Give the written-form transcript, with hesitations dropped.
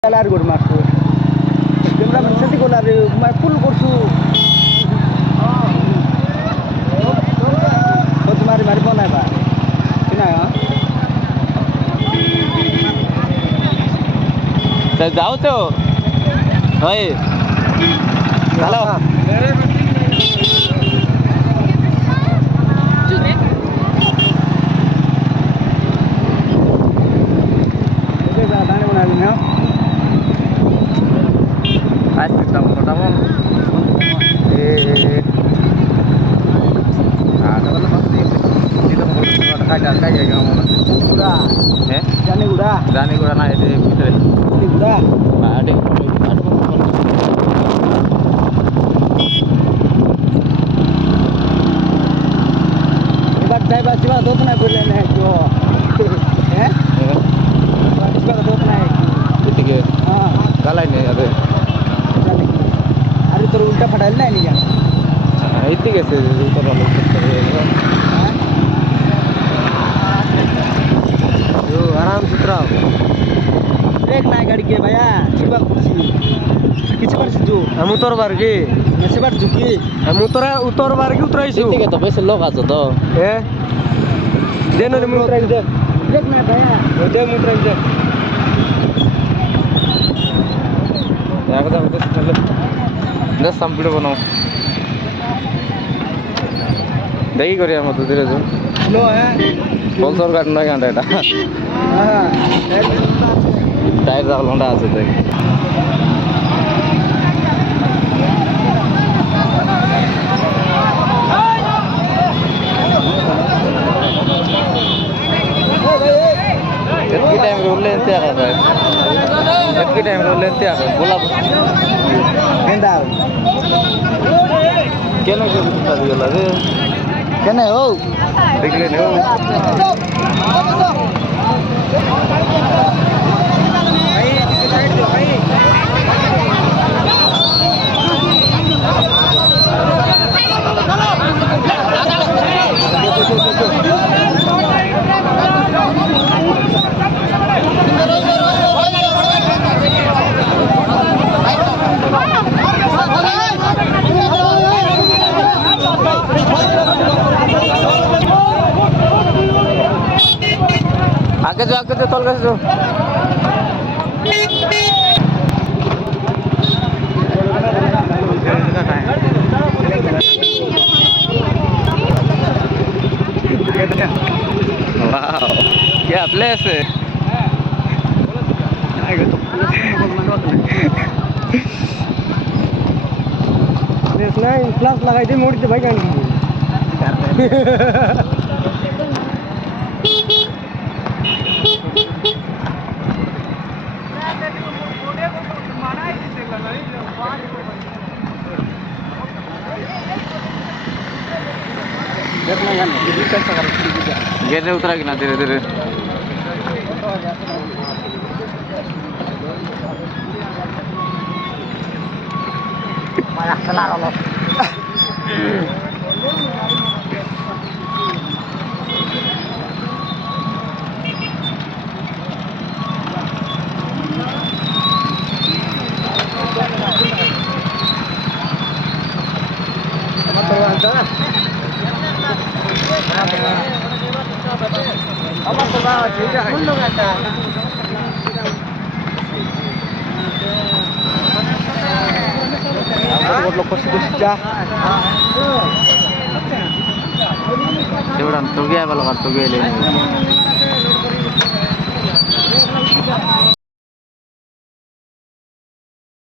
Jalar gur masku. Jumlah menjadi kolar, full kursu. Oh, तुम्हारी मारी कौन है बा? किना है? तो जाओ तो भाई hello Oke, datang mana lagi ya? आज kita mau tamu ada apa pasti kita mau kayak kamu Gura, eh jani gura, जाने को ना ऐसे भीतर jani gura. ada Ibat saya bas coba dot naik boleh naik jo. Eh? Coba dot naik. ठीक है हाँ, काला नहीं अरे jani. अरे तो उल्टा फटाइल ना नहीं क्या? इतनी कैसे ऊपर वाले जो आराम से उतराओ ब्रेक ना गाड़ी के भैया, चिपा कुर्सी. किसी पर से जो, हम उतर बार की नशे पर झुकी. हम उतर बार की उतराई छु ठीक है तो पैसे लोग आ तो ए देनो ने मुतराई दे ब्रेक ना भैया. दे मुतराई दे एकदम बस चले 10 संपीड बनाओ देखी करिया मत धीरे जो Slow है. पल्सर काट ना घंटा এটা हाँ. টায়ার জাল লন্ডা আছে দেখ कितनी टाइम रोल लेते आ गए कितनी टाइम रोल लेते आ गए बोला गेंदा. केनो के बता दिया रे क्या नहीं हो? देख लेने हो आगे जो तल गए जो वाह क्या प्लेस है नहीं क्लास लगाई थी मोड़ी तो भाई कहीं गेट से उतरा कि ना धीरे धीरे malah kelar Allah. तेवढा तो घ्यायला लागतो गेले